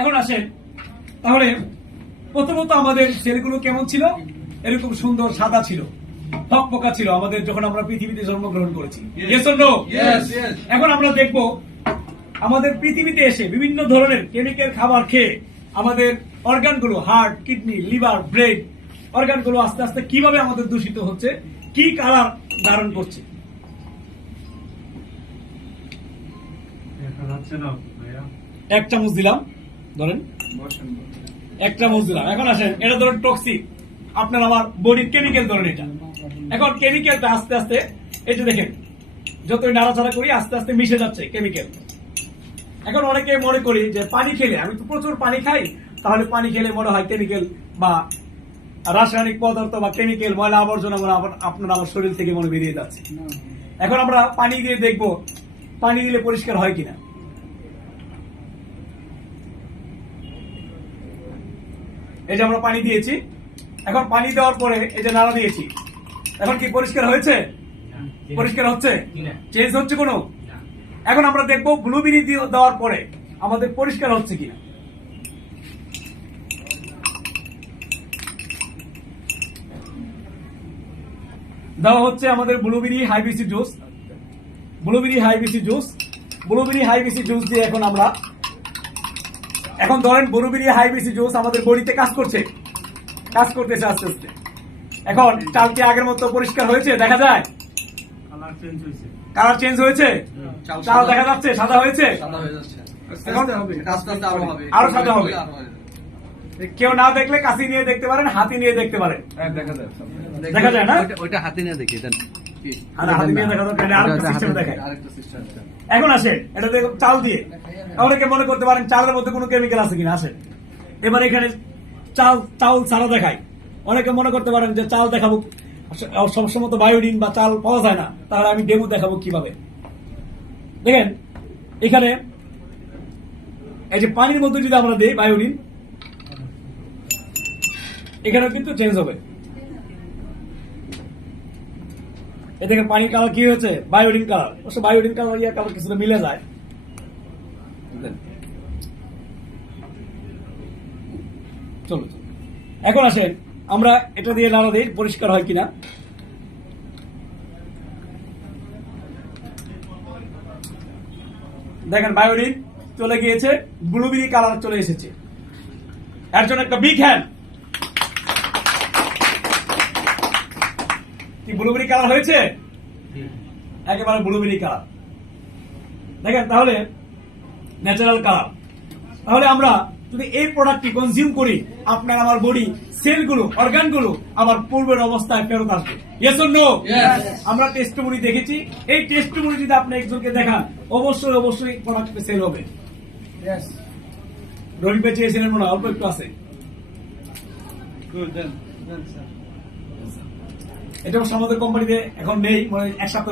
এখন আসেন তাহলে প্রথমত আমাদের সেলগুলো কেমন ছিল? এরকম সুন্দর সাদা ছিল, ফকফকা ছিল আমাদের যখন আমরা পৃথিবীতে জন্মগ্রহণ করেছি। Yes or no? Yes. এখন আমরা দেখব আমাদের পৃথিবীতে এসে বিভিন্ন ধরনের কেমিক্যাল খাবার খেয়ে আমাদের অর্গানগুলো, হার্ট, কিডনি, লিভার, ব্রেন অর্গানগুলো আস্তে আস্তে কিভাবে আমাদের দূষিত হচ্ছে, কি কালার ধারণ করছে। এক চামচ দিলাম, ধরেন এক চামচ দিলাম। এখন আসেন, এটা ধরেন টক্সিক, আপনার আমার বডির কেমিক্যাল ধরেন এটা। এখন কেমিক্যালটা আস্তে আস্তে এই যে দেখেন যতই নাড়াচাড়া করি আস্তে আস্তে মিশে যাচ্ছে কেমিক্যাল। এখন অনেকে মনে করি যে পানি খেলে, আমি তো প্রচুর পানি খাই, তাহলে পানি খেলে মনে হয় কেমিক্যাল বা রাসায়নিক পদার্থ বা কেমিক্যাল ময়লা আবর্জনা মনে আপনার আমার শরীর থেকে মনে বেরিয়ে যাচ্ছে। এখন আমরা পানি দিয়ে দেখব পানি দিলে পরিষ্কার হয় কিনা। এই যে আমরা পানি দিয়েছি, এখন পানি দেওয়ার পরে এই যে নাড়া দিয়েছি, এখন কি পরিষ্কার হয়েছে? পরিষ্কার হচ্ছে? চেঞ্জ হচ্ছে কোনো? এখন আমরা দেখবো ব্লুবেরি দেওয়ার পরে আমাদের পরিষ্কার হচ্ছে কিনা। দেওয়া হচ্ছে আমাদের ব্লুবেরি হাইবিসি জুস। ব্লুবেরি হাইবিসি জুস, ব্লুবেরি হাইবিসি জুস দিয়ে এখন আমরা, এখন ধরেন ব্লুবেরি হাইবিসি জুস আমাদের বডিতে কাজ করছে, কাজ করতেছে আস্তে আস্তে। এখন চালটি আগের মতো পরিষ্কার হয়েছে? দেখা যায় কালার চেঞ্জ হয়েছে, চাল দেখা যাচ্ছে সাদা হয়েছে, আরো সাদা হবে। কেউ না দেখলে কাছি নিয়ে দেখতে পারেন, হাতি নিয়ে দেখতে পারেন, দেখা যায় না? ওইটা হাতে নিয়ে দেখি। হাতি নিয়ে দেখা যাচ্ছে, আরেকটা সিস্টেম দেখায়। এখন আসে এটা দেখো চাল দিয়ে, অনেকে মনে করতে পারেন চালের মধ্যে কোনো কেমিক্যাল আছে কিনা। আসে এবার এখানে চাল ছাড়া দেখায়, অনেকে মনে করতে পারেন যে চাল দেখাবো, সবসময় তো বায়োডিন বা চাল পাওয়া যায় না, তাহলে আমি ডেমো দেখাবো কিভাবে। দেখেন এখানে এই যে পানির মধ্যে যদি আমরা দিই বায়োডিন, এখানে কিন্তু চেঞ্জ হবে। এ দেখেন পানির কালার কি হয়েছে? বায়োডিন কালার। অবশ্য বায়োডিন কালার ইয়া কালার কিছুটা মিলে যায়। চলো এখন আসেন আমরা এটা দিয়ে নাড়া দিই, পরিষ্কার হয় কিনা। দেখেন বায়োডিন চলে গিয়েছে, ব্লুবেরি কালার চলে এসেছে। এর জন্য একটা বিগ হ্যান্ড। কি ব্লুবেরি কালার হয়েছে? একেবারে ব্লুবেরি কালার। দেখেন তাহলে ন্যাচারাল কালার। তাহলে আমরা যদি এই প্রোডাক্টটি কনজিউম করি, আপনার আমার বডি সেলগুলো, অর্গানগুলো আবার পূর্বের অবস্থায় ফেরত আসবে। Yes or no? আমরা টেস্টিমনি দেখেছি, এই টেস্টিমনি যদি আপনি একজনকে দেখান, অবশ্যই অবশ্যই প্রোডাক্ট সেল হবে। রবি পেয়ে চেয়েছিলেন মনে হয়, অল্প একটু আছে। এটা আমাদের কোম্পানিতে এখন নেই, মানে এক সপ্তাহ